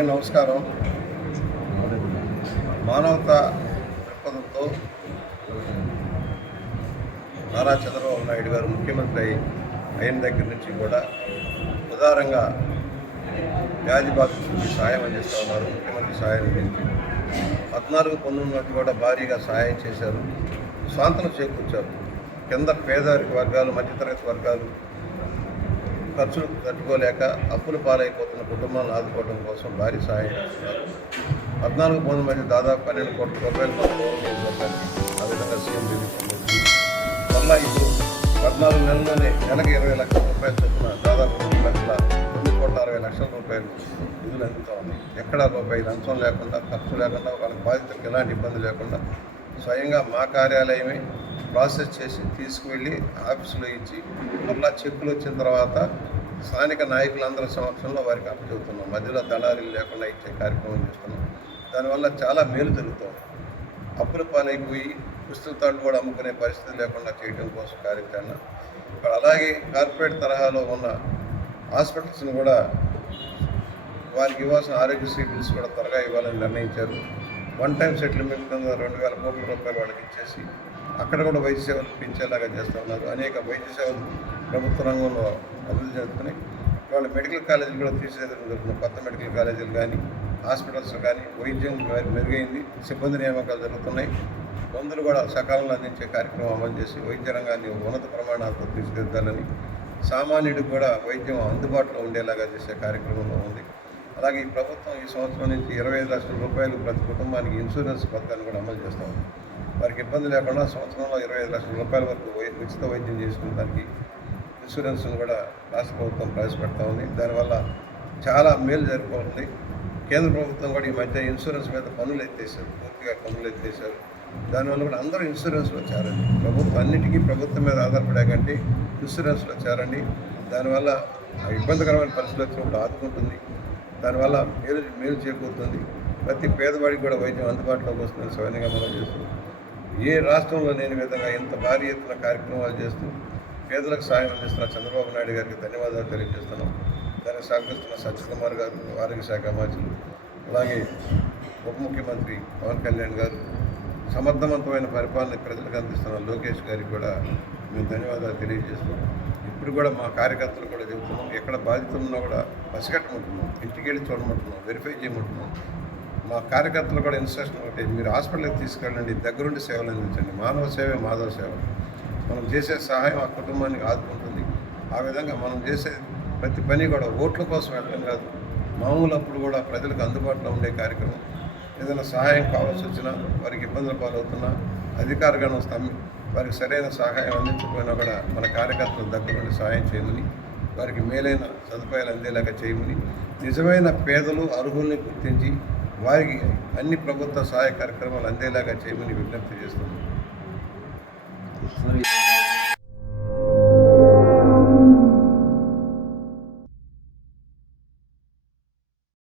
నమస్కారం. మానవత దృక్పథంతో నారా చంద్రబాబు నాయుడు గారు ముఖ్యమంత్రి అయిన దగ్గర నుంచి కూడా ఉదారంగా వ్యాధి బాధితులకి సహాయం అందిస్తూ ఉన్నారు. ముఖ్యమంత్రి సహాయం గురించి పద్నాలుగు పంతొమ్మిది కూడా భారీగా సహాయం చేశారు. స్వాంతన చేకూర్చారు. కింద పేదరిక వర్గాలు మధ్యతరగతి వర్గాలు ఖర్చులు తట్టుకోలేక అప్పుల పాలైపోతున్న కుటుంబాలను ఆదుకోవడం కోసం భారీ సహాయం చేస్తున్నారు. పద్నాలుగు పంతొమ్మిది మధ్య దాదాపు పన్నెండు కోట్ల రూపాయలు మన ఆ విధంగా సీఎం రిలీఫ్ మళ్ళా ఇప్పుడు పద్నాలుగు నెలల్లోనే నెలకు ఇరవై లక్షల రూపాయలు చొప్పున దాదాపు రెండు లక్షల రెండు కోట్ల అరవై లక్షల రూపాయలు నిధులు అందుతూ ఉంది. ఎక్కడ రూపాయి లంచం లేకుండా ఖర్చు లేకుండా వాళ్ళకి బాధితులకు ఎలాంటి ఇబ్బంది లేకుండా స్వయంగా మా కార్యాలయమే ప్రాసెస్ చేసి తీసుకువెళ్ళి ఆఫీసులో ఇచ్చి మళ్ళా చెక్కులు వచ్చిన తర్వాత స్థానిక నాయకులందరి సమక్షంలో వారికి అప్పచెబుతున్నాం. మధ్యలో దళారీలు లేకుండా ఇచ్చే కార్యక్రమం చేస్తున్నాం. దానివల్ల చాలా మేలు జరుగుతుంది. అప్పుల పాలైపోయి పుస్తకాలు కూడా అమ్ముకునే పరిస్థితి లేకుండా చేయడం కోసం కార్యక్రమం ఇక్కడ అలాగే కార్పొరేట్ తరహాలో ఉన్న హాస్పిటల్స్ని కూడా వారికి ఇవ్వాల్సిన ఆరోగ్యశ్రీ బిల్స్ కూడా త్వరగా ఇవ్వాలని నిర్ణయించారు. వన్ టైం సెటిల్మెంట్ కింద రెండు వేల కోట్ల రూపాయలు వాళ్ళకి ఇచ్చేసి అక్కడ కూడా వైద్య సేవలు పెంచేలాగా చేస్తూ ఉన్నారు. అనేక వైద్య సేవలు ప్రభుత్వ రంగంలో అభివృద్ధి చెందుతున్నాయి. వాళ్ళు మెడికల్ కాలేజీలు కూడా తీసేయడం జరుగుతుంది. కొత్త మెడికల్ కాలేజీలు కానీ హాస్పిటల్స్ కానీ వైద్యం మెరుగైంది. సిబ్బంది నియామకాలు జరుగుతున్నాయి. మందులు కూడా సకాలంలో అందించే కార్యక్రమం అమలు చేసి వైద్య రంగాన్ని ఉన్నత ప్రమాణాలతో తీసుకెళ్తాలని సామాన్యుడికి కూడా వైద్యం అందుబాటులో ఉండేలాగా చేసే కార్యక్రమంలో ఉంది. అలాగే ఈ ప్రభుత్వం ఈ సంవత్సరం నుంచి ఇరవై ఐదు లక్షల రూపాయలు ప్రతి కుటుంబానికి ఇన్సూరెన్స్ పథకాన్ని కూడా అమలు చేస్తాం వారికి ఇబ్బంది లేకుండా సంవత్సరంలో ఇరవై ఐదు లక్షల రూపాయల వరకు ఉచిత వైద్యం చేసుకునేదానికి ఇన్సూరెన్స్ను కూడా రాష్ట్ర ప్రభుత్వం ప్రవేశపెడతా ఉంది. దానివల్ల చాలా మేలు జరుగుతుంది కేంద్ర ప్రభుత్వం కూడా ఈ మధ్య ఇన్సూరెన్స్ మీద పనులు ఎత్తేసారు పూర్తిగా పనులు ఎత్తేసారు దానివల్ల కూడా అందరూ ఇన్సూరెన్స్లో చేరండి ప్రభుత్వం అన్నిటికీ ప్రభుత్వం మీద ఆధారపడే కంటే ఇన్సూరెన్స్లో చేరండి దానివల్ల ఆ ఇబ్బందికరమైన పరిస్థితులు వచ్చినప్పుడు ఆదుకుంటుంది. దానివల్ల మేలు మేలు చేకూరుతుంది. ప్రతి పేదవాడికి కూడా వైద్యం అందుబాటులోకి వస్తుంది స్వయంగా మనం చేస్తూ ఏ రాష్ట్రంలో లేని విధంగా ఇంత భారీ ఎత్తున కార్యక్రమాలు చేస్తూ పేదలకు సాయం అందిస్తున్న చంద్రబాబు నాయుడు గారికి ధన్యవాదాలు తెలియజేస్తున్నాం. దానికి సహకరిస్తున్న సత్యకుమార్ గారు ఆరోగ్య శాఖ మంత్రులు అలాగే ఉప ముఖ్యమంత్రి పవన్ కళ్యాణ్ గారు సమర్థవంతమైన పరిపాలన ప్రజలకు అందిస్తున్న లోకేష్ గారికి కూడా మేము ధన్యవాదాలు తెలియజేస్తున్నాం ఇప్పుడు కూడా మా కార్యకర్తలు కూడా చెబుతున్నాం ఎక్కడ బాధితులు ఉన్నా కూడా పసిగట్టమంటున్నాం ఇంటికి వెళ్ళి చూడమంటున్నాం వెరిఫై చేయమంటున్నాం. మా కార్యకర్తలు కూడా ఇన్స్ట్రక్షన్ ఒకటి మీరు హాస్పిటల్కి తీసుకెళ్ళండి దగ్గరుండి సేవలు అందించండి. మానవ సేవే మాధవ సేవ. మనం చేసే సహాయం ఆ కుటుంబానికి ఆదుకుంటుంది. ఆ విధంగా మనం చేసే ప్రతి పని కూడా ఓట్ల కోసం వెళ్ళడం కాదు. మామూలు అప్పుడు కూడా ప్రజలకు అందుబాటులో ఉండే కార్యక్రమం. ఏదైనా సహాయం కావాల్సి వచ్చినా వారికి ఇబ్బందులు పాలవుతున్నా అధికారగణం స్తంభి వారికి సరైన సహాయం అందించకపోయినా కూడా మన కార్యకర్తలు దగ్గరుండి సహాయం చేయమని వారికి మేలైన సదుపాయాలు అందేలాగా చేయమని నిజమైన పేదలు అర్హుల్ని గుర్తించి వారికి అన్ని ప్రభుత్వ సహాయ కార్యక్రమాలు అందేలాగా చేయమని విజ్ఞప్తి చేస్తున్నాం.